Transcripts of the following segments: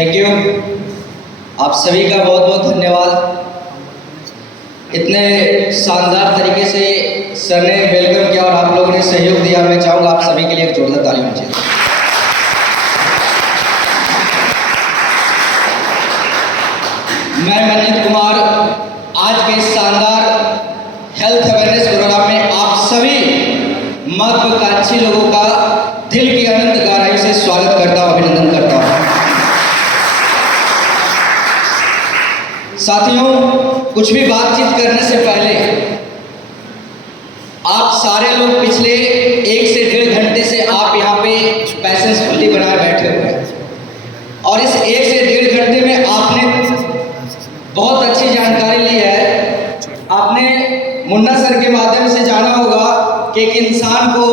Thank you. आप सभी का बहुत बहुत धन्यवाद। इतने शानदार तरीके से सर ने वेलकम किया और आप लोगों ने सहयोग दिया। मैं चाहूँगा आप सभी के लिए एक जोरदार ताली होनी चाहिए। मैं मनजीत कुमार आज के इस शानदार हेल्थ अवेयरनेस प्रोग्राम में आप सभी महत्वाकांक्षी लोगों का दिल की अनंत गहराई से स्वागत करता हूँ, अभिनंदन करता हूँ। साथियों, कुछ भी बातचीत करने से पहले आप सारे लोग पिछले 1 से 1.5 घंटे से आप यहाँ पे पैसेंसफुली बनाए बैठे हुए हैं और इस 1 से 1.5 घंटे में आपने बहुत अच्छी जानकारी ली है। आपने मुन्ना सर के माध्यम से जाना होगा कि एक इंसान को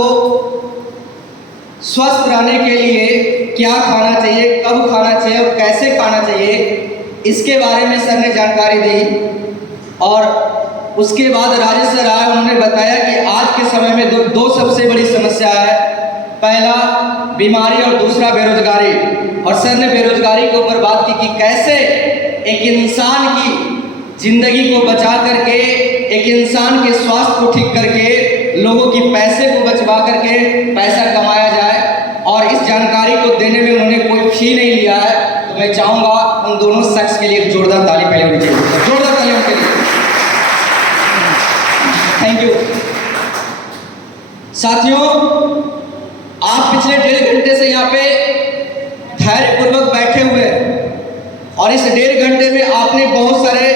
स्वस्थ रहने के लिए क्या खाना चाहिए, कब खाना चाहिए और कैसे खाना चाहिए, इसके बारे में सर ने जानकारी दी। और उसके बाद राजेश सर आए, उन्होंने बताया कि आज के समय में दो सबसे बड़ी समस्या है। पहला बीमारी और दूसरा बेरोजगारी। और सर ने बेरोजगारी के ऊपर बात की कि कैसे एक इंसान की जिंदगी को बचा करके, एक इंसान के स्वास्थ्य को ठीक करके, लोगों की पैसे को बचवा करके पैसा कमाया जाए। और इस जानकारी को देने में उन्होंने कोई फी नहीं लिया है। तो मैं चाहूँगा उन दोनों शख्स के लिए एक जोरदार ताली पहले होनी चाहिए। जोरदार ताली उनके लिए। Thank you. साथियों, आप पिछले 1.5 घंटे से यहाँ पे धैर्यपूर्वक बैठे हुए हैं और इस 1.5 घंटे में आपने बहुत सारे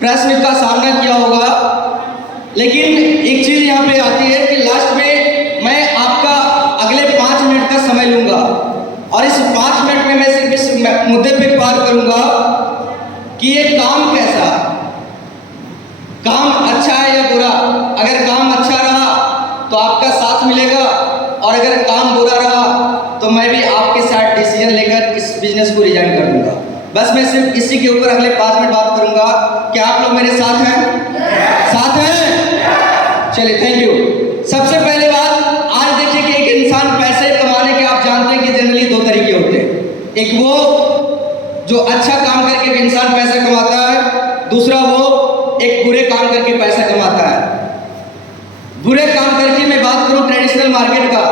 प्रश्न का सामना किया होगा। लेकिन एक चीज यहाँ पे आती है कि लास्ट में मैं आपका अगले 5 मिनट का समय लूंगा और इस 5 मिनट में मैं सिर्फ इस मुद्दे पे पार करूंगा कि ये काम कैसा, काम अच्छा है या बुरा। अगर काम अच्छा रहा तो आपका साथ मिलेगा और अगर काम बुरा रहा तो मैं भी आपके साथ डिसीजन लेकर इस बिजनेस को रिजाइन कर दूंगा। बस मैं सिर्फ इसी के ऊपर अगले 5 मिनट बात करूंगा। क्या आप लोग मेरे साथ हैं? साथ हैं? चलिए, थैंक यू। सबसे पहले बात, आज देखिए कि एक इंसान पैसे कमाने के, आप जानते हैं कि जनरली 2 तरीके होते हैं। एक वो जो अच्छा काम करके एक इंसान पैसा कमाता है, दूसरा वो एक बुरे काम करके पैसा कमाता है। बुरे काम करके मैं बात करूं ट्रेडिशनल मार्केट का।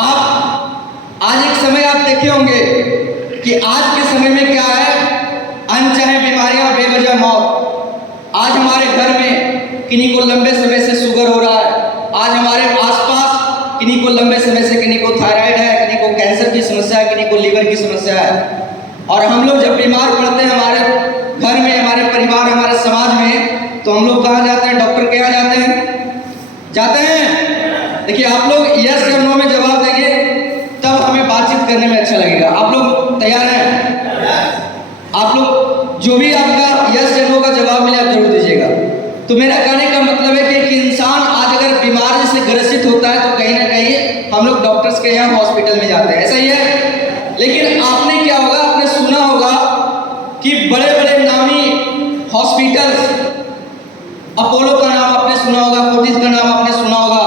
आप आज एक समय आप देखे होंगे कि आज के समय में क्या है, अनचाहे बीमारियां, बेवजह मौत। आज हमारे घर में किन्हीं को लंबे समय से शुगर हो रहा है, आज हमारे आसपास किन्हीं को लंबे समय से किन्हीं को थायराइड है, किन्हीं को कैंसर की समस्या है, किन्हीं को लीवर की समस्या है। और हम लोग जब बीमार पड़ते हैं हमारे घर में, हमारे परिवार, हमारे समाज में, तो हम लोग कहाँ जाते हैं? डॉक्टर के यहाँ जाते हैं। जाते हैं? देखिए, आप लोग यस या नो में जवाब देंगे तब हमें बातचीत करने में अच्छा लगेगा। आप लोग तैयार हैं? आप लोग जो भी आपका यस या नो का जवाब मिले आप जरूर दीजिएगा। तो मेरा कहने का मतलब है कि एक इंसान आज अगर बीमारी से ग्रसित होता है तो कहीं ना कहीं हम लोग डॉक्टर्स के यहाँ हॉस्पिटल में जाते हैं, ऐसा ही है। लेकिन आपने क्या होगा, आपने सुना होगा कि बड़े बड़े नामी हॉस्पिटल्स, अपोलो का नाम आपने सुना होगा, फोर्टिस का नाम आपने सुना होगा।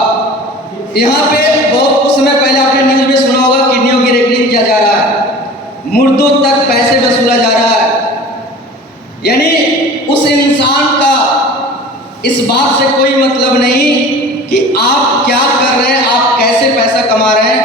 यहाँ पे बहुत कुछ समय पहले आपने न्यूज में सुना होगा किडनियों की रेकनिंग किया जा रहा है, मुर्दों तक पैसे वसूला जा रहा है। यानी उस इंसान का इस बात से कोई मतलब नहीं कि आप क्या कर रहे हैं, आप कैसे पैसा कमा रहे हैं।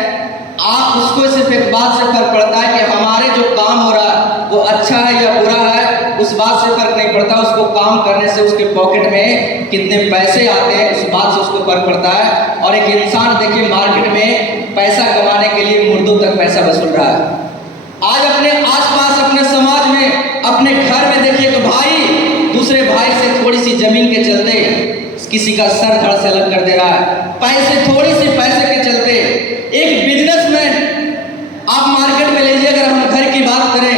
आप उसको सिर्फ एक बात से फर्क पड़ता है कि हमारे जो काम हो रहा है वो अच्छा है या बुरा है, उस बात से फर्क नहीं पड़ता। उसको काम करने से उसके पॉकेट में कितने पैसे आते हैं, उस बात से उसको फर्क पड़ता है। और एक इंसान देखिए मार्केट में पैसा कमाने के लिए मुर्दों तक पैसा वसूल रहा है। आज अपने आसपास, अपने समाज में, अपने घर में देखिए तो भाई दूसरे भाई से थोड़ी सी जमीन के चलते किसी का सर धड़ से अलग कर दे रहा है, पैसे, थोड़ी सी पैसे के चलते। एक बिजनेसमैन आप मार्केट में लीजिए, अगर हम घर की बात करें,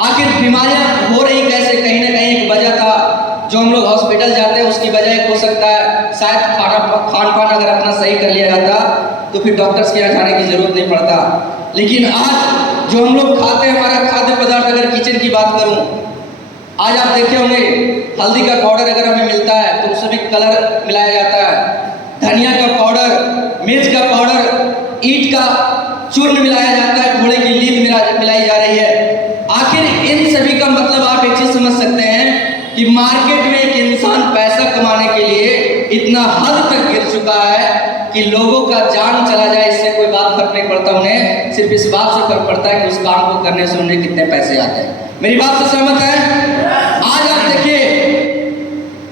आखिर बीमारियां हो रही कैसे? कहीं ना कहीं एक वजह था, जो हम लोग हॉस्पिटल जाते हैं उसकी वजह एक हो सकता है शायद खान पान अगर अपना सही कर लिया जाता तो फिर डॉक्टर्स के यहाँ जाने की जरूरत नहीं पड़ता। लेकिन आज जो हम लोग खाते हैं, हमारा खाद्य पदार्थ, अगर किचन की बात करूं, आज आप देखे होंगे हल्दी का पाउडर अगर हमें मिलता है तो उसमें भी कलर मिलाया जाता है, धनिया का पाउडर, मिर्च का पाउडर, ईंट का चूर्ण मिलाया जाता है, घोड़े की लीद मिलाई जा रही है। आखिर इन सभी का मतलब आप एक चीज समझ सकते हैं कि मार्केट में एक इंसान पैसा कमाने के लिए इतना हद तक गिर चुका है कि लोगों का जान चला जाए इससे कोई बात फर्क नहीं पड़ता, उन्हें सिर्फ इस बात से फर्क पड़ता है कि उस काम को करने से उन्हें कितने पैसे आते हैं। मेरी बात से सहमत है? आज आप देखिए,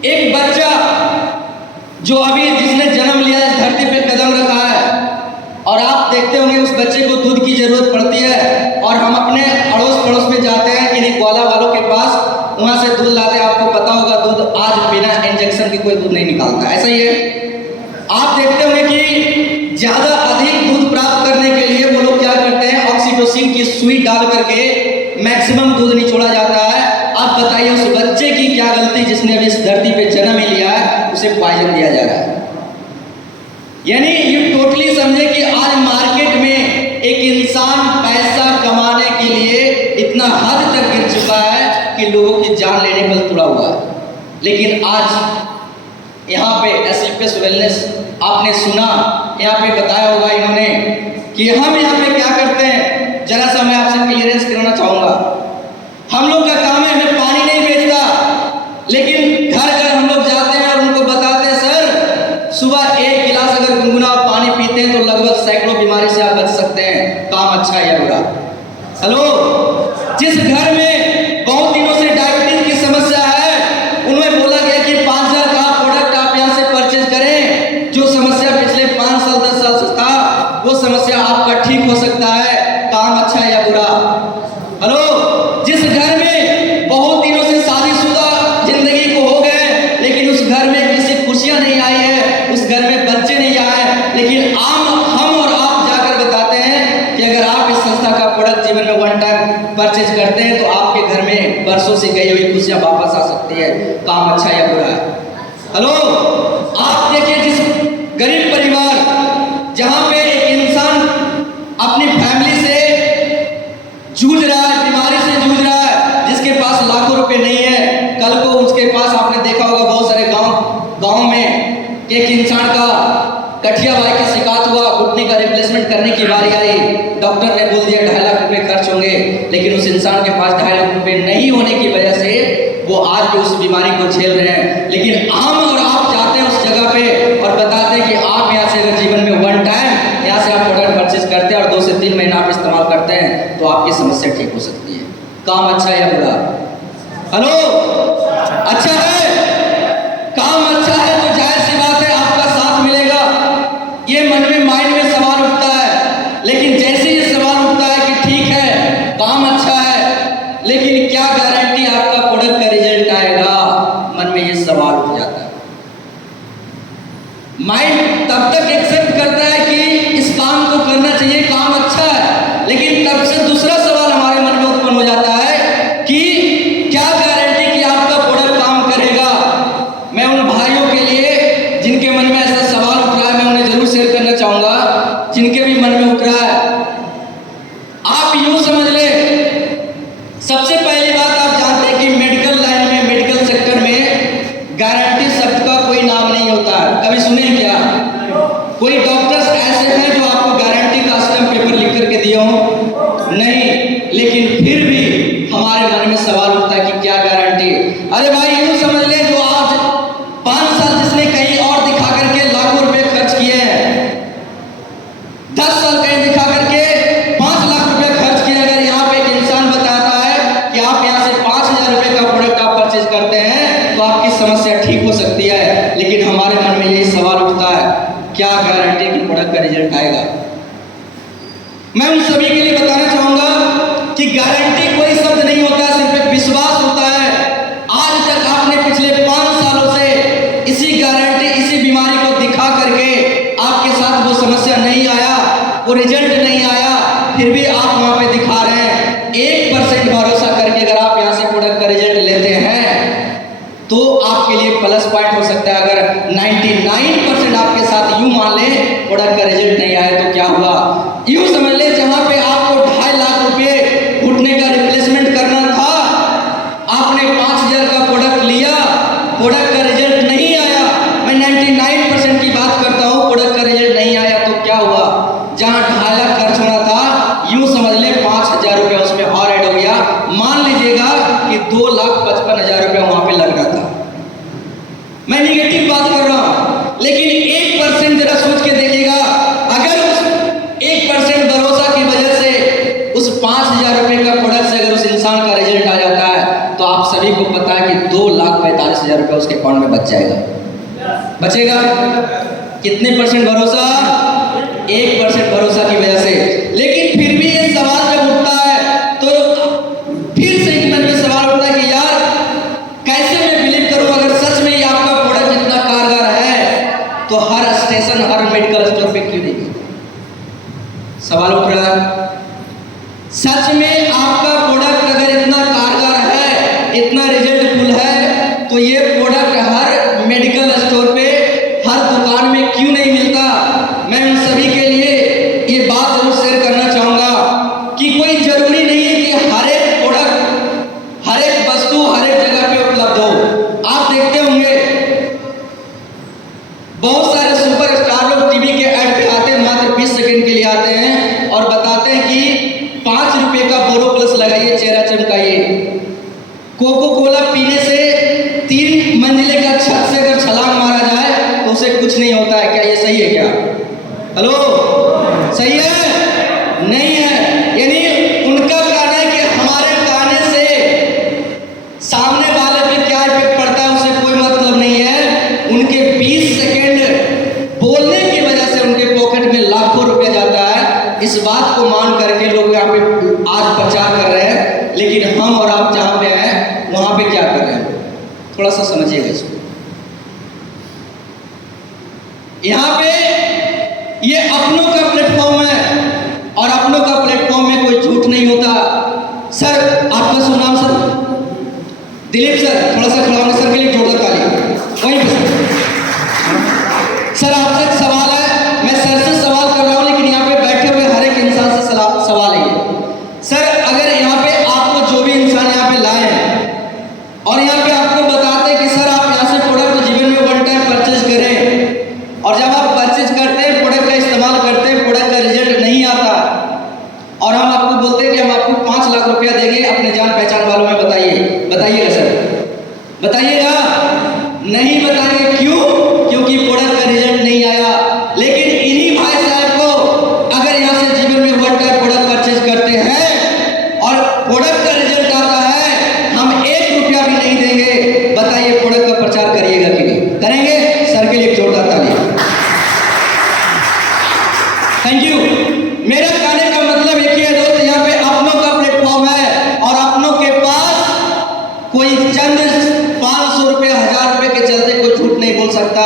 एक बच्चा जो अभी जिसने जन्म लिया इस धरती पे कदम रखा है, और आप देखते होंगे उस बच्चे को दूध की जरूरत पड़ती है, और हम अपने अड़ोस पड़ोस में जाते हैं किन्हीं ग्वाला वालों के पास, वहां से दूध लाते हैं। आपको पता होगा दूध आज बिना इंजेक्शन के कोई दूध नहीं निकालता, ऐसा ही है। आप देखते होंगे कि ज्यादा अधिक दूध प्राप्त करने के लिए वो लोग क्या करते हैं, ऑक्सीटोसिन की सुई डाल करके मैक्सिमम दूध निचोड़ा जाता है। आप बताइए उस बच्चे की क्या गलती जिसने अभी इस धरती पे जन्म ही लिया है, उसे पॉइजन दिया जा रहा है। यानी ये टोटली समझे कि आज मार्केट में एक इंसान पैसा कमाने के लिए इतना हद तक गिर चुका है कि लोगों की जान लेने पर तुड़ा हुआ है। लेकिन आज यहाँ पे एसलीपियस वेलनेस आपने सुना, यहाँ पे बताया होगा इन्होंने कि हम यहाँ पे क्या करते हैं। जरा सा मैं आपसे क्लियरेंस कराना चाहूँगा, हम लोग का काम है, हमें पानी नहीं बेचता, लेकिन घर घर हम लोग जाते हैं और उनको बताते हैं सर सुबह एक गिलास अगर गुनगुना पानी पीते हैं तो लगभग सैकड़ों बीमारी से आप बच सकते हैं। काम अच्छा है या बुरा? हेलो, जिस घर में बहुत दिनों से डायबिटीज की समस्या है, उन्हें बोला गया कि 5000 का प्रोडक्ट आप यहाँ से परचेज करें, जो समस्या पिछले 5 साल 10 साल से था वो समस्या आपका ठीक हो सकता है। काम अच्छा है या बुरा? हेलो, जिस घर में बहुत दिनों से शादीशुदा जिंदगी को हो गए, लेकिन उस घर में किसी खुशियां नहीं आई है, उस घर में बच्चे नहीं आए, लेकिन हम और आप जाकर बताते हैं कि अगर आप इस संस्था का प्रोडक्ट जीवन में वन टाइम परचेज करते हैं तो आपके घर में बरसों से गई हुई खुशियां वापस आ सकती है। काम अच्छा या बुरा है? हेलो, आप देखिए जिस गरीब परिवार जहां पे एक इंसान अपनी फैमिली से जूझ रहा है, बीमारी से जूझ रहा है, जिसके पास लाखों रुपए नहीं है, कल को उसके पास आपने देखा होगा बहुत सारे गांव में एक इंसान का गठिया वाई का शिकायत हुआ, घुटने का रिप्लेसमेंट करने की बारी आई, डॉक्टर ने बोल दिया 2.5 लाख रुपए खर्च होंगे, लेकिन उस इंसान के पास 2.5 लाख रुपए नहीं होने की वजह से वो आज भी उस बीमारी को झेल रहे हैं। लेकिन हम और आप जाते हैं उस जगह पे और बताते हैं कि आप यहाँ से अगर जीवन में वन टाइम यहाँ से आप प्रोडक्ट परचेज करते हैं और 2 से 3 महीना आप इस्तेमाल करते हैं तो आपकी समस्या ठीक हो सकती है। काम अच्छा है या बुरा? हेलो, अच्छा है? काम अच्छा है तो जाहिर सी बात है आपका साथ मिलेगा, ये मन में माइंड में सवाल उठता है। लेकिन जैसे ये सवाल उठता है कि ठीक है काम अच्छा है, लेकिन क्या गारंटी आपका प्रोडक्ट का रिजल्ट आएगा, मन में ये सवाल उठ जाता है। माइंड तब तक एक्सेप्ट करता है कि इस काम को करना चाहिए, काम अच्छा है, लेकिन तब से दूसरा सवाल हमारे मन में उत्पन्न हो जाता है कि क्या गारंटी कि आपका प्रोडक्ट काम करेगा। मैं उन भाइयों के लिए जिनके मन में ऐसा सवाल उठ रहा है, मैं उन्हें जरूर शेयर करना चाहूंगा, जिनके भी मन में उठ रहा है। आप यूं समझ ले, सबसे पहली बात आप जानते हैं कि मेडिकल लाइन में, मेडिकल सेक्टर में गारंटी शब्द का कोई नाम नहीं होता है। कभी सुने क्या? कोई डॉक्टर्स ऐसे हैं जो आपको गारंटी का स्टैम्प पेपर लिख करके दिए हो? नहीं। लेकिन फिर भी हमारे मन में सवाल उठता है कि क्या गारंटी? अरे भाई यूं समझ ले, जो आज 5 साल जिसने कहीं और दिखा करके लाखों रुपए खर्च किए हैं, 10 साल कहीं दिखा करके 5 लाख रुपए खर्च किए, अगर यहाँ पे एक इंसान बताता है कि आप यहाँ से 5000 रुपए का प्रोडक्ट आप परचेज करते हैं तो आपकी समस्या ठीक हो सकती है, लेकिन हमारे मन में यही सवाल उठता है क्या गारंटी कि प्रोडक्ट का रिजल्ट आएगा? मैं उन सभी के लिए बताना चाहूंगा कि गारंटी कोई शब्द नहीं होता, सिर्फ एक विश्वास होता है। आज तक आपने पिछले 5 सालों से इसी गारंटी, इसी बीमारी को दिखा करके आपके साथ वो समस्या नहीं आया, वो रिजल्ट नहीं आया, फिर भी आप वहां पे दिखा रहे हैं। 1% भरोसा करके अगर आप यहाँ से प्रोडक्ट का रिजल्ट लेते हैं तो आपके लिए प्लस पॉइंट हो सकता है। अगर 99% आपके साथ यूं मान ले प्रोडक्ट का रिजल्ट नहीं आया तो क्या हुआ? यूं समझ ले, जहां पे आपको 2.5 लाख रुपए घुटने का रिप्लेसमेंट करना था, आपने 5000 का प्रोडक्ट लिया, प्रोडक्ट का रिजल्ट नहीं आया। मैं 99% की बात करता हूं, प्रोडक्ट का रिजल्ट नहीं आया तो क्या हुआ? जहां 2.5 लाख खर्च होना था रुपया उसके अकाउंट में बच जाएगा। बचेगा? कितने परसेंट भरोसा? 1% भरोसा की वजह से। लेकिन फिर भी ये सवाल जब उठता है तो फिर से मन में सवाल उठता है कि यार कैसे मैं बिलीव करूं, अगर सच में ये आपका प्रोडक्ट जितना कारगर है तो हर स्टेशन, हर मेडिकल स्टोर पे क्यों नहीं? सवाल उठ रहा है। सच में आपका प्रोडक्ट अगर इतना कारगर है, इतना रिजल्टफुल है, तो ये प्रोडक्ट हर मेडिकल स्टोर पे, हर दुकान में क्यों नहीं मिलता? मैं उन सभी के लिए ये बात जरूर शेयर करना चाहूंगा कि कोई जरूरी नहीं है कि हर एक प्रोडक्ट, हर एक वस्तु हर एक जगह पे उपलब्ध हो। आप देखते होंगे बहुत सारे सुपरस्टार लोग टीवी के ऐड पे आते हैं, मात्र 20 सेकंड के लिए आते हैं और बताते हैं कि 5 रुपए का बोरो प्लस लगाइए, चेहरा चमकाइए। कोको कोला पीने से 3 मंजिले का छत से अगर छलांग मारा जाए तो उसे कुछ नहीं होता है। क्या ये सही है? क्या हेलो, सही है? नहीं है। यानी उनका कहना है कि हमारे कहने से सामने वाले पे क्या इफेक्ट पड़ता है उसे कोई मतलब नहीं है। उनके 20 सेकंड बोलने की वजह से उनके पॉकेट में लाखों रुपया जाता है। इस बात को मान करके लोग यहाँ पे आज प्रचार कर रहे हैं, लेकिन हम और आप जहाँ पे हैं वहाँ पे क्या कर रहे हैं? थोड़ा सा समझिएगा इसको। यहाँ पे ये अपनों का प्लेटफॉर्म है और अपनों का प्लेटफॉर्म में कोई झूठ नहीं होता। सर, आपका शुभ नाम? सर दिलीप सर, थोड़ा सा खड़ा होने सर के लिए जोरदार ताली। वहीं पे सर, आपसे एक सवाल है। मैं सर से सवाल कर रहा हूँ, लेकिन यहाँ पे बैठे हुए हर एक इंसान से सवाल है सर, अगर यहाँ पे आपको जो भी इंसान यहाँ पे लाए हैं और यहाँ पे आपको बताते हैं कि सर आप यहाँ से प्रोडक्ट जीवन में 1 टाइम परचेज करें, और जब आप परचेज करते हैं, प्रोडक्ट का इस्तेमाल करते हैं, प्रोडक्ट का रिजल्ट नहीं आता और हम आपको बोलते हैं कि हम आपको 5 लाख रुपया देंगे, अपने जान पहचान वालों में बताइएगा सर? बताइएगा? नहीं बताएंगे। क्यों? क्योंकि प्रोडक्ट का रिजल्ट नहीं आया। लेकिन इन्हीं भाई साहब को अगर यहाँ से जीवन में 1 टाइम प्रोडक्ट परचेज करते हैं और प्रोडक्ट का रिजल्ट आता है, हम 1 रुपया भी नहीं देंगे। बताइए प्रोडक्ट का प्रचार करिएगा कि नहीं करेंगे? सर के लिए जोरदार ताली। Thank you. मेरा कहने का मतलब एक ही है दोस्त, यहाँ पे अपनों का प्लेटफॉर्म है और अपनों के पास कोई चंद 500 रुपए 1000 रुपए के चलते कोई झूठ नहीं बोल सकता।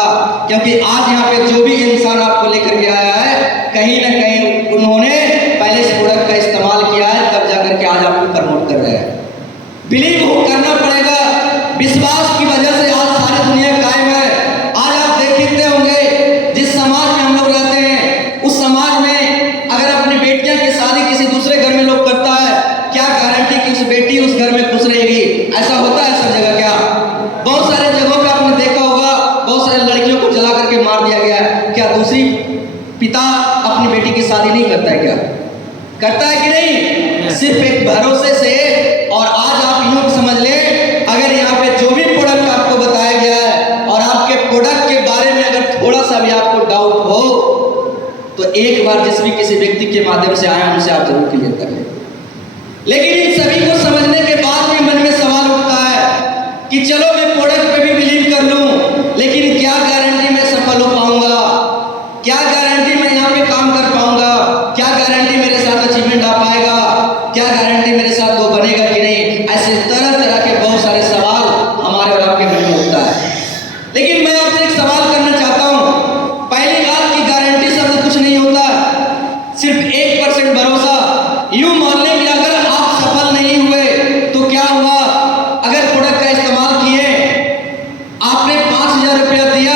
क्योंकि आज यहाँ पे जो भी इंसान आपको लेकर के आया है, कहीं ना कहीं उन्होंने पहले इस प्रोडक्ट का इस्तेमाल किया है, तब जाकर के आज आपको प्रमोट कर रहे हैं। बिलीव करना पड़ेगा। विश्वास की वजह से आज सारी दुनिया कायम है। आज आप देखते होंगे जिस समाज में हम लोग रहते हैं, उस समाज में अगर अपनी बेटियां की शादी किसी दूसरे घर में लोग करता है, क्या गारंटी कि उस बेटी उस घर में खुश रहेगी? ऐसा होता है सब जगह? क्या बहुत सारे जगहों पे आपने देखा होगा, बहुत सारे लड़कियों को जला करके मार दिया गया है। क्या दूसरी पिता अपनी बेटी की शादी नहीं करता है? क्या करता है कि नहीं? सिर्फ एक भरोसे से। और आज आप यूं समझ लें, अगर यहाँ पे जो भी प्रोडक्ट आपको बताया गया है और आपके प्रोडक्ट के बारे में अगर थोड़ा सा भी आपको डाउट हो तो एक बार जिस भी किसी व्यक्ति के माध्यम से आया उनसे आप जरूर क्लियर कर लें। लेकिन इन सभी को समझने के बाद भी मन में सवाल उठता है कि चलो मैं प्रोडक्ट पे भी बिलीव कर लूं, लेकिन क्या गारंटी मैं सफल हो पाऊंगा? क्या गारंटी मैं यहाँ पे काम कर पाऊंगा? क्या गारंटी मेरे साथ अचीवमेंट आ पाएगा? क्या गारंटी मेरे साथ वो बनेगा कि नहीं? ऐसे तरह तरह के बहुत सारे सवाल हमारे और आपके मन में उठता है। लेकिन मैं आपसे एक सवाल करना चाहता हूँ। पहली बात की गारंटी शब्द कुछ नहीं होता, सिर्फ 1% भरोसा। यूं मान लें कि अगर आप सफल नहीं हुए तो क्या हुआ? अगर प्रोडक्ट का इस्तेमाल किए, आपने 5000 रुपया दिया,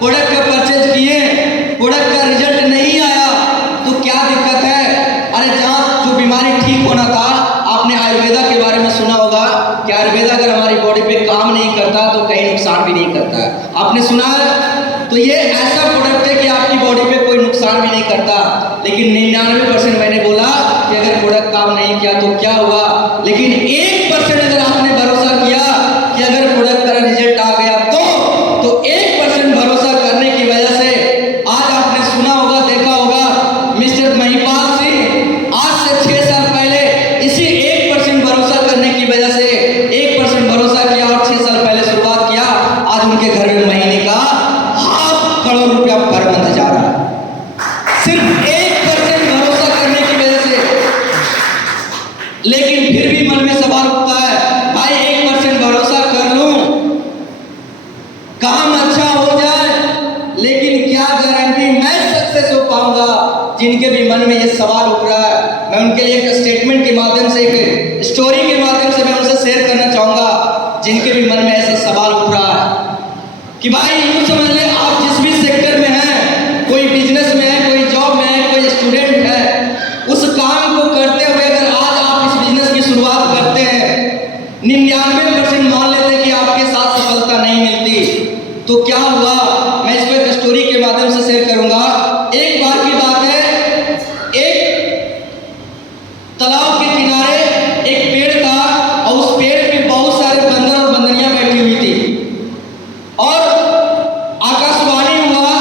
प्रोडक्ट का परचेज किए, प्रोडक्ट का रिजल्ट नहीं आया, तो क्या दिक्कत है? अरे जहाँ जो बीमारी ठीक होना था, आपने आयुर्वेदा के बारे में सुना होगा कि आयुर्वेदा अगर हमारी बॉडी पे काम नहीं करता तो कहीं नुकसान भी नहीं करता है। आपने सुना है? तो ये ऐसा प्रोडक्ट है कि आपकी बॉडी पे कोई नुकसान भी नहीं करता। लेकिन 99% मैंने बोला कि अगर प्रोडक्ट काम नहीं किया तो क्या हुआ? लेकिन 1% अगर आपने भरोसा किया कि अगर प्रोडक्ट का रिजल्ट आ गया तो 1% भरोसा करने की वजह से आज आपने सुना होगा, देखा होगा, मिस्टर महिपाल सिंह आज से 6 साल पहले इसी 1% भरोसा करने की वजह से 1% भरोसा किया और 6 साल पहले शुरुआत किया सवाल उठ रहा है, मैं उनके लिए एक स्टेटमेंट के माध्यम से, एक स्टोरी के माध्यम से मैं उनसे शेयर करना चाहूँगा, जिनके भी मन में ऐसा सवाल उठ रहा है कि भाई यूँ समझ ले, आप जिस भी सेक्टर में हैं, कोई बिजनेस में है, कोई जॉब में है, कोई स्टूडेंट है, उस काम को करते हुए अगर आज आप इस बिजनेस की शुरुआत करते हैं, 99% मान लेते हैं कि आपके साथ सफलता नहीं मिलती, तो क्या हुआ, मैं इसको एक स्टोरी के माध्यम से शेयर करूंगा। एक बार की बात है, एक तालाब के किनारे एक पेड़ था और उस पेड़ पे बहुत सारे बंदर और बंदरियां बैठी हुई थी और आकाशवाणी हुआ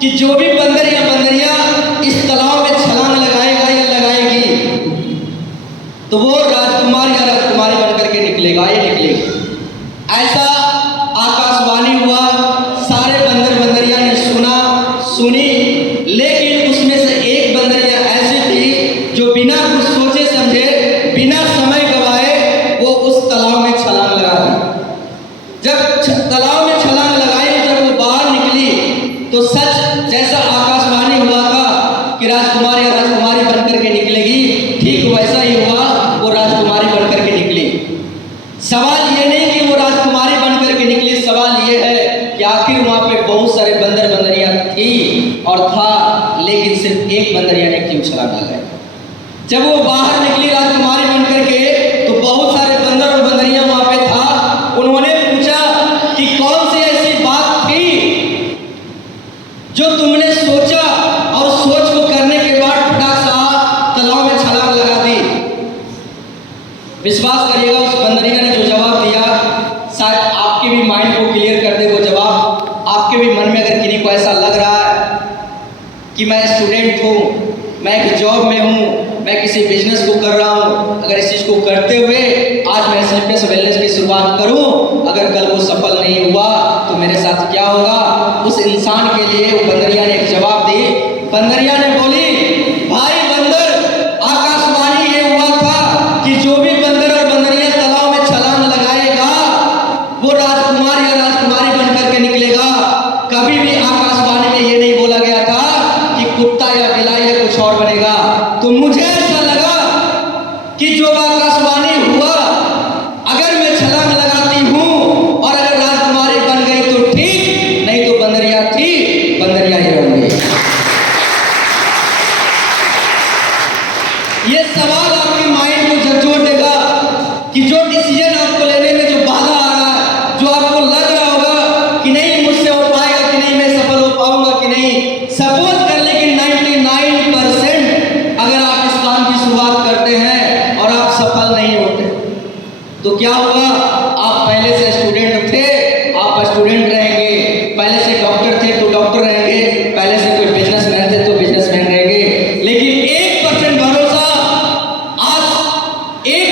कि जो भी बंदर या बंदरियां इस तालाब में छलांग लगाएगा या लगाएगी तो वो राजकुमार या राजकुमारी बनकर के निकलेगा या निकलेगी। ऐसा आकाशवाणी हुआ, सारे बंदर बंदरिया ने सुनी, लेकिन उसमें से एक बंदरिया ऐसी थी जो बिना कुछ सोचे समझे, बिना समय गवाए वो उस तालाब में छलांग लगा दी। जब तालाब में छलांग लगाई, जब वो बाहर निकली तो सच जैसा आकाशवाणी हुआ था कि राजकुमार या राजकुमारी बनकर के निकलेगी, ठीक वैसा ही हुआ, वो राजकुमारी बनकर के निकली। सवाल ये नहीं कि वो राजकुमारी बनकर के निकली, सवाल ये है कि आखिर वहाँ पे बहुत सारे बंदर बंदरियां थी और था, लेकिन सिर्फ एक बंदरिया ने क्यों छलांग लगाई। जब वो बाहर निकली राजकुमारी बनकर के तो बहुत सारे बंदर और बंदरियां वहाँ पे था। उन्होंने पूछा कि कौन सी ऐसी बात थी जो तुमने सोचा और सोच को करने के बाद फटाक सा तालाब में छलांग लगा दी। विश्वास करिएगा, उस बंदरिया ने जो जवाब दिया शायद आपके भी माइंड को क्लियर कर दे वो जवाब। आपके भी मन में अगर किसी को ऐसा लग रहा है कि मैं स्टूडेंट हूँ, मैं एक जॉब में हूँ, मैं किसी बिजनेस को कर रहा हूँ, अगर इस चीज़ को करते हुए आज मैं स्लीपलेस वेलनेस की शुरुआत करूँ, अगर कल वो सफल नहीं हुआ तो मेरे साथ क्या होगा, उस इंसान के लिए वो बंदरिया ने एक जवाब दी। बंदरिया ने बोली, भाई बंदर, आकाशवाणी ये हुआ था कि जो भी बंदर और बंदरिया तालाब में छलांग लगाएगा वो राजकुमार या राजकुमारी बनकर के निकलेगा। कभी भी आकाशवाणी में ये नहीं बोला गया था कि कुत्ता या बिलाई या कुछ और बनेगा। तो मुझे ऐसा लगा कि जो आकाशवाणी हुआ, अगर मैं छलांग लगाती हूँ और अगर राजकुमारी बन गई तो ठीक, नहीं तो बंदरिया थी, बंदरिया ही रहूंगी। ये सवाल आपके माइंड को झकझोर देगा कि जो डिसीजन आपको लेने में जो बाधा आ रहा है, जो आपको लग रहा होगा कि नहीं मुझसे हो पाएगा, कि नहीं मैं सफल हो पाऊंगा, कि नहीं, सपोज कर ले कि 99% अगर आप इस काम की शुरुआत करते हैं और आप सफल नहीं होते तो क्या होगा, आप पहले से स्टूडेंट थे, आप स्टूडेंट रहेंगे, पहले से डॉक्टर थे तो डॉक्टर रहेंगे, पहले से कोई बिजनेसमैन थे तो बिजनेसमैन रहेंगे। लेकिन 1% भरोसा, आज 1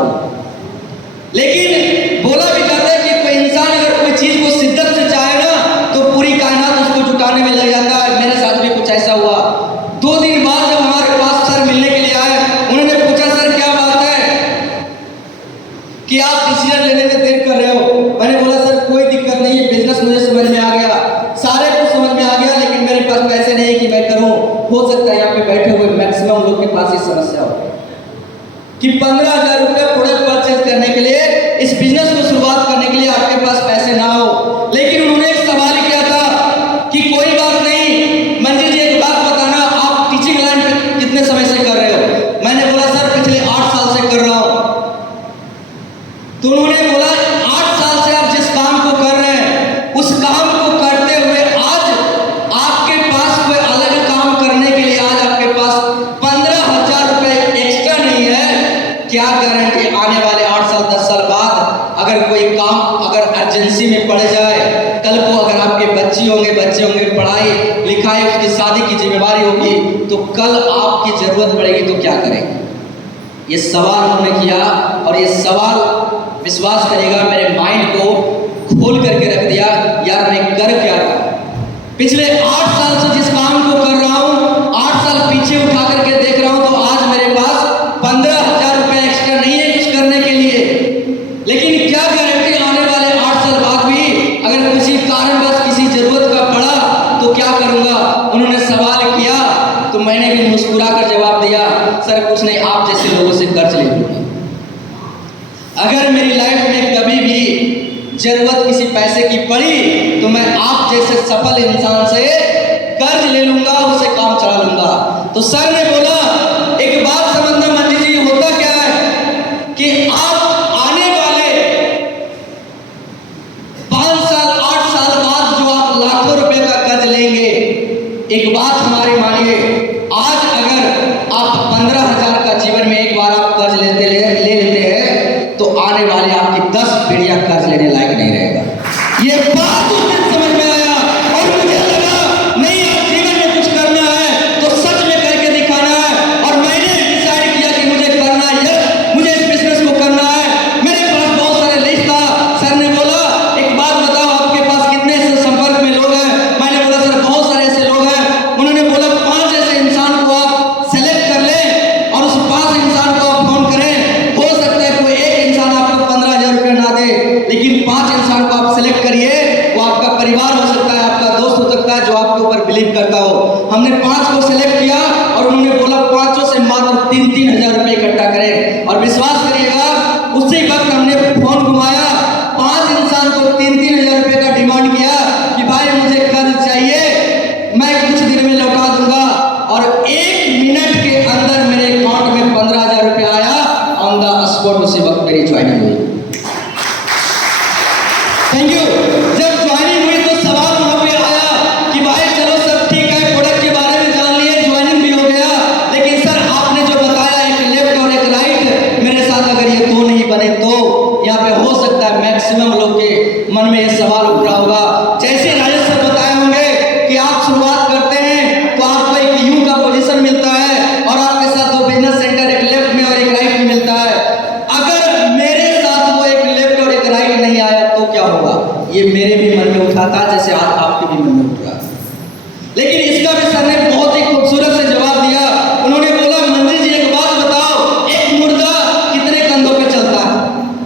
करूं। लेकिन बोला भी जाता है कि कोई इंसान अगर कोई चीज को शिद्दत से चाहे ना तो पूरी कायनात उसको जुटाने में लग जाता है। मेरे साथ भी कुछ ऐसा हुआ। 2 दिन बाद जब हमारे पास सर मिलने के लिए आए, उन्होंने पूछा सर क्या बात है कि आप डिसीजन लेने में देर कर रहे हो। मैंने बोला सर कोई दिक्कत नहीं है, बिजनेस मुझे समझ में आ गया, सारे कुछ समझ में आ गया, लेकिन मेरे पास पैसे नहीं कि मैं करूं। हो सकता है यहाँ पे बैठे हुए मैक्सिमम लोग के पास ये समस्या हो कि 15,000 रुपये प्रोडक्ट परचेज करने के लिए, इस बिजनेस को शुरुआत करने के लिए आपके पास पैसे ना हो। लेकिन उन्होंने एक सवाल किया था कि कोई बात नहीं मंजिल जी, एक बात बताना, आप टीचिंग लाइन पे कितने समय से कर रहे हो। मैंने बोला सर पिछले 8 साल से कर रहा हूं। तो उन्होंने बोला 8 साल से आप जिस काम को कर रहे हैं, उस काम को करते हुए आज आपके पास कोई अलग काम करने के लिए आज आपके पास 15,000 रुपए एक्स्ट्रा नहीं है। क्या गारंटी आने वाले 8 साल 10 साल बाद अगर कोई काम अगर अर्जेंसी में पड़ जाए, कल को अगर आपके बच्चे होंगे पढ़ाई लिखाई उसकी शादी की जिम्मेवारी होगी, तो कल आपकी जरूरत पड़ेगी तो क्या करेंगे। ये सवाल उन्होंने किया और ये सवाल विश्वास करिएगा मेरे माइंड को खोल करके रख दिया। यार मैं कर क्या रहा हूं, पिछले 8 साल से जिस काम को कर रहा हूं, 8 साल पीछे उठा करके देख रहा हूं, तो आज मेरे पास 15,000 रुपए एक्स्ट्रा नहीं है कुछ करने के लिए। लेकिन क्या गारंटी आने वाले 8 साल बाद भी अगर किसी कारणवश किसी जरूरत का पड़ा तो क्या करूंगा। उन्होंने सवाल किया तो मैंने भी मुस्कुरा कर जवाब दिया, सर कुछ नहीं, आप जैसे लोगों से कर्ज ले लूंगा। अगर मेरी लाइफ में कभी भी जरूरत किसी पैसे की पड़ी तो मैं आप जैसे सफल इंसान से कर्ज ले लूंगा, उससे काम चला लूंगा। तो सर ने बोला एक बात समझना मंजी जी, होता क्या है कि आप आने वाले 5 साल 8 साल बाद जो आप लाखों रुपए का कर्ज लेंगे, एक बात हमारी मानिए, आज अगर आप 15,000 का जीवन में एक बार आप कर्ज ले लेते हैं तो आने वाले आपकी 10 पीढ़ियां कर्ज लेने लायक नहीं रहेगा। ये बात उस दिन समझ में आया और मुझे लगा नहीं, आप जीवन में कुछ करना है तो सच में करके दिखाना है। और मैंने डिसाइड किया कि मुझे करना है, मुझे इस बिजनेस को करना है। मेरे पास बहुत सारे लिस्ट था। सर ने बोला एक बात बताओ, आपके पास कितने ऐसे संपर्क में लोग हैं। मैंने बोला सर बहुत सारे ऐसे लोग हैं। उन्होंने बोला 5 ऐसे इंसान को आप सेलेक्ट कर लें और उस 5 इंसान को आप फोन करें। हो सकता है कोई एक इंसान आपको 15,000 रुपये ना दे, लेकिन 5 इंसान को आप सेलेक्ट करिए। वो आपका परिवार हो सकता है, आपका दोस्त हो सकता है जो आपके ऊपर बिलीव करता हो। हमने 5 को सेलेक्ट किया और उन्होंने बोला 5 से मात्र 3-3 हजार रुपये इकट्ठा करें। और विश्वास करिएगा उसी वक्त हमने फोन घुमाया, 5 इंसान को 3-3 हजार रुपये का डिमांड किया कि भाई मुझे कर्ज चाहिए, मैं कुछ दिन में लौटा दूंगा। और 1 मिनट के अंदर मेरे अकाउंट में 15,000 रुपये आया। ऑन द स्पॉट उसी वक्त मेरी ज्वाइनिंग हुई। Thank you. जब ज्वाइनिंग हुई तो सवाल वहां पे आया कि भाई चलो सब ठीक है, प्रोडक्ट के बारे में जान लिए, ज्वाइनिंग भी हो गया, लेकिन सर आपने जो बताया एक लेफ्ट और एक राइट, मेरे साथ अगर ये 2 नहीं बने तो यहाँ पे हो सकता है मैक्सिमम लोग के मन में ये सवाल उठ रहा होगा। जैसे राजेश सर बताए होंगे कि आप शुरुआत करते हैं तो आपको एक यू का पोजीशन मिलता है और आपके साथ 2 बिजनेस सेंटर, एक लेफ्ट में और एक राइट में मिलता है। अगर मेरे साथ वो एक लेफ्ट और एक राइट नहीं आया तो क्या होगा, ये मेरे भी मन में उठा था जैसे आज आपके भी मन में उठ रहा है। लेकिन इसका भी सर ने बहुत ही खूबसूरत से जवाब दिया। उन्होंने बोला मंजिल जी एक बात बताओ, एक मुर्दा कितने कंधों पे चलता है।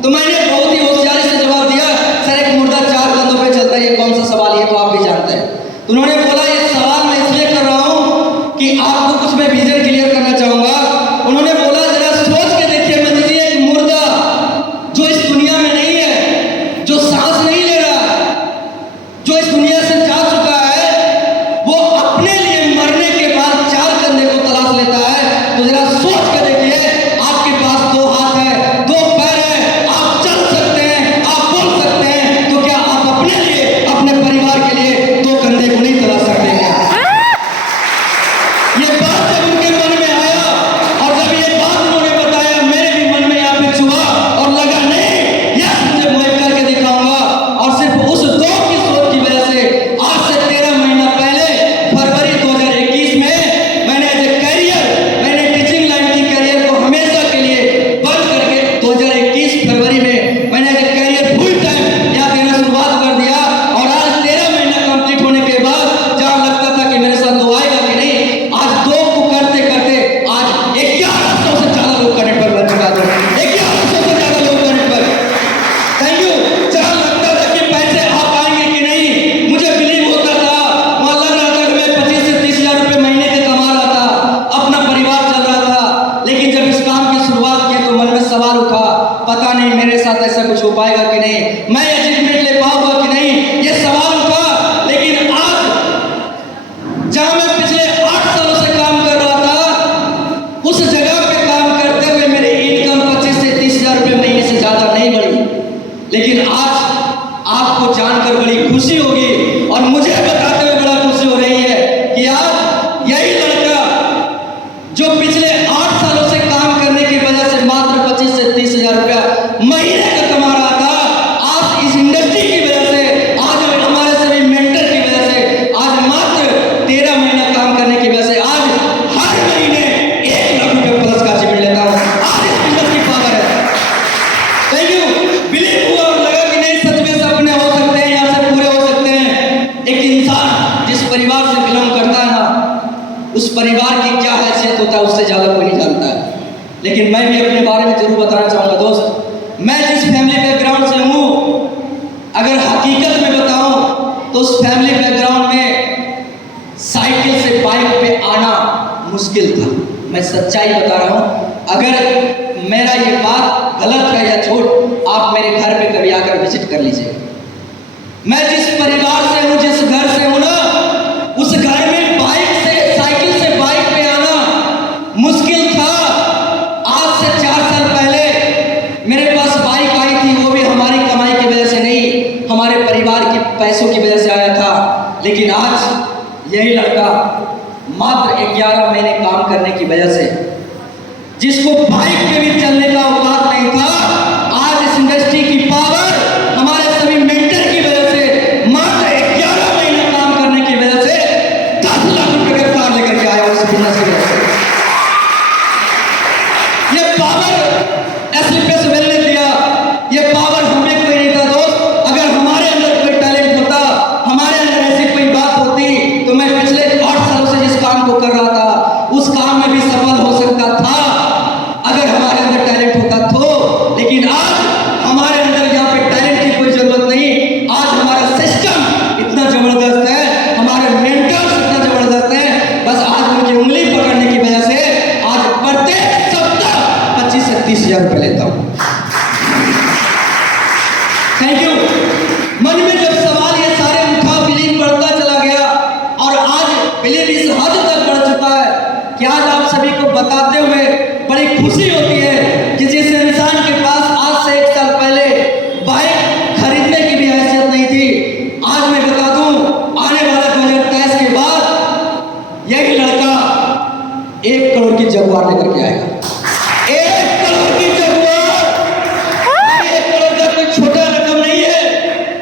तो मैंने बहुत ही होशियारी से जवाब दिया, सर एक मुर्दा 4 कंधों पे चलता है। ये कौन सा सवाल, ये तो आप भी जानते हैं। तो उन्होंने बोला ये सवाल मैं इसलिए कर रहा हूं कि आपको कुछ मैं विजन क्लियर करना चाहूंगा। उन्होंने बोला जरा सोच के देखिए मंजिल जी, एक मुर्दा जो इस दुनिया में नहीं है, जो सांस नहीं ले रहा, जो इस दुनिया से जा चुका है, मेरे साथ ऐसा कुछ हो पाएगा कि नहीं, मैं अचीवमेंट ले पाऊंगा कि नहीं, ये सवाल था। लेकिन आज जहां मैं पिछले 8 सालों से काम कर रहा था, उस जगह पे काम करते हुए मेरी इनकम 25 से 30 हजार रुपये महीने से ज्यादा नहीं बढ़ी। लेकिन आज आपको जानकर बड़ी खुशी होगी और मुझे बताते हुए बड़ा खुशी हो रही है कि आज यही लड़का जो पिछले 8 सालों से काम करने की वजह से मात्र 25 से 30 हजार रुपया महीने का कमा रहा था, आज इस इंडस्ट्री की वजह से, आज हमारे सभी मेंटर की वजह से, आज मात्र 13 महीना काम करने की वजह से आज हर महीने 1 लाख रुपये प्लस का अचीवमेंट लेता हूँ। आज इस बिजनेस की पावर है। Thank you. बिलीव हुआ और लगा कि नहीं, सच में सपने हो सकते हैं, यहाँ से पूरे हो सकते हैं। एक इंसान जिस परिवार से बिलोंग करता है ना, उस परिवार की क्या हैसियत होता है उससे ज्यादा कोई नहीं जानता है। लेकिन मैं भी अपने बारे में जरूर बताना चाहूंगा दोस्त, मैं जिस फैमिली बैकग्राउंड से हूँ, अगर हकीकत में बताऊं तो उस फैमिली बैकग्राउंड में साइकिल से बाइक पे आना मुश्किल था। मैं सच्चाई बता रहा हूँ। अगर मेरा ये बात गलत है या झूठ, आप मेरे घर पे कभी आकर विजिट कर लीजिए। मैं जिस परिवार से हूँ, जिस घर से हूँ ना, उस घर में बाइक से, साइकिल से बाइक पे आना मुश्किल था। आज से 4 साल पहले मेरे पास बाइक आई थी, वो भी हमारी कमाई की वजह से नहीं, हमारे परिवार के पैसों की वजह से आया था। लेकिन आज यही लड़का मात्र 11 महीने काम करने की वजह से, जिसको बाइक पे भी चलने का औकात नहीं था, आज इस इंडस्ट्री की पावर हमारे सभी मेंटर की वजह से मात्र 11 महीने काम करने की वजह से 10 लाख रुपए का कार लेकर के आया उस बिजनेस की वजह से। ये पावर एसलीपीएस वेल ने दिया, ये पावर हमें कोई नहीं था दोस्त। अगर हमारे अंदर कोई टैलेंट होता, हमारे अंदर ऐसी कोई बात होती, तो मैं पिछले 8 सालों से जिस काम को कर रहा था, उस काम में भी सफल हो सकता था अगर हमारे अंदर टैलेंट होता तो। लेकिन आज हमारे अंदर यहाँ पे टैलेंट की कोई जरूरत नहीं। आज हमारा सिस्टम इतना जबरदस्त है, हमारे मेंटर्स इतना जबरदस्त है, बस आज उनकी उंगली पकड़ने की वजह से आज प्रत्येक सप्ताह 25 से 30 हजार रुपये लेता हूँ। Thank you. मन में जब सवाल ये सारे उठा, बिलीव बढ़ता चला गया और आज बिलीव इस हद तक बढ़ चुका है कि आज आप सभी को बताते हुए बड़ी खुशी होती है कि जिस इंसान के पास आज से 1 साल पहले बाइक खरीदने की भी हैसियत नहीं थी, आज मैं बता दूं आने वाला 2023 के बाद यही लड़का 1 करोड़ की जगुआर लेकर के आएगा। 1 करोड़ की जगुआर, 1 करोड़ का कोई छोटा रकम नहीं है।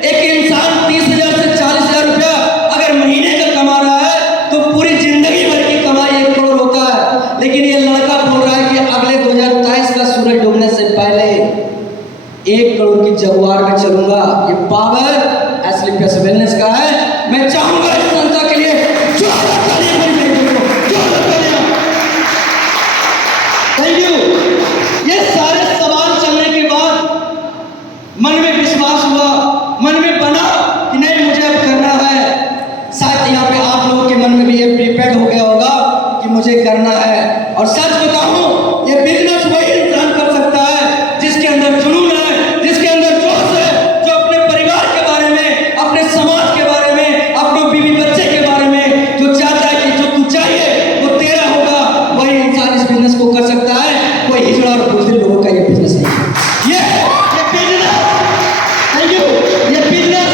एक इंसान 30,000 से 40,000 रुपया अगर महीने का कमा रहा है तो पूरी जिंदगी भर की कमाई 1 करोड़ होता है। लेकिन ये लड़का बोल रहा है कि अगले 2023 का सूरज डूबने से पहले 1 करोड़ की जगुआर में चलूंगा। ये पावर एसलीपीएस वेलनेस का है। मैं चाहूंगा इस संस्था के लिए थैंक यू। ये सारे सवाल चलने के बाद मन में विश्वास हुआ, मन में बना कि नहीं मुझे अब करना है। शायद यहाँ पे आप लोगों के मन में भी ये प्रिपेयर्ड हो गया होगा कि मुझे करना है। और सच बताऊं, ये बिजनेस वही इंसान कर सकता है जिसके अंदर जुनून है, जिसके अंदर जोश है, जो अपने परिवार के बारे में, अपने समाज के बारे में, अपने बीवी बच्चे के बारे में जो चाहता है कि जो तू चाहिए वो तेरा होगा, वही इंसान इस बिजनेस को कर सकता है। कोई हिजड़ा और बुज़दिल लोगों का ये बिजनेस नहीं है। ये बिजनेस, थैंक यू, ये बिजनेस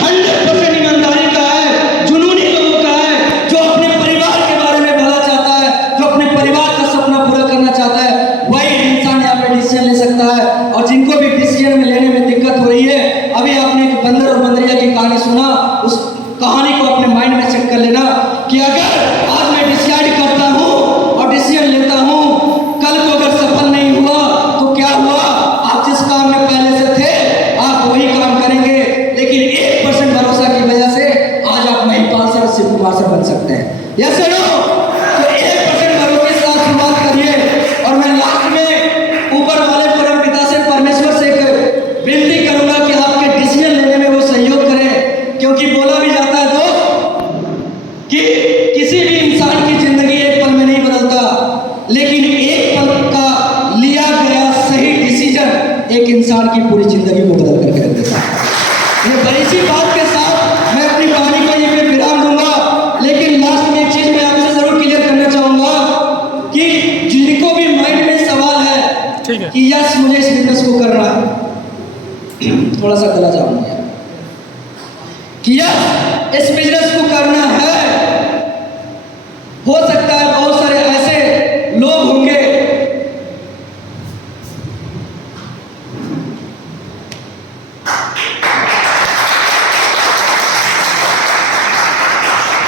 100% ईमानदारी का है, जुनूनी लोगों का है, जो अपने परिवार के बारे में भला चाहता है, जो अपने परिवार का सपना पूरा करना चाहता है, वही इंसान यहाँ पे डिसीजन ले सकता है। और जिनको भी डिसीजन में लेने में दिक्कत हो रही है, अभी आपने एक बंदर और बंदरिया की कहानी सुना, उस कहानी को अपने माइंड में सेट कर लेना कि अगर आज मैं डिसाइड करता हूँ और डिसीजन लेता हूँ, कल को अगर सफल नहीं हुआ तो क्या हुआ? आप जिस काम में पहले से थे आप वही काम करेंगे। लेकिन 1% भरोसा की वजह से आज आप महिपाल सर, शिव कुमार सर बन सकते हैं। यस सर, तो 1% भरोसे के साथ शुरुआत करिए। और मैं लास्ट में ऊपर वाले परम पिता से, परमेश्वर से एक विनती करूंगा कि आपके डिसीजन लेने में वो सहयोग करें। क्योंकि बोला भी जाता है दोस्त कि की पूरी जिंदगी को बदल करके रख देता है। ये बड़ी सी बात के साथ मैं अपनी कहानी को यहीं पे विराम दूंगा, लेकिन लास्ट में एक चीज मैं आपसे जरूर क्लियर करना चाहूंगा कि जिनको भी माइंड में सवाल है कि यस मुझे इस बिजनेस को करना है, थोड़ा सा गला जाऊंगा कि यस इस बिजनेस को करना है, हो सकता है बहुत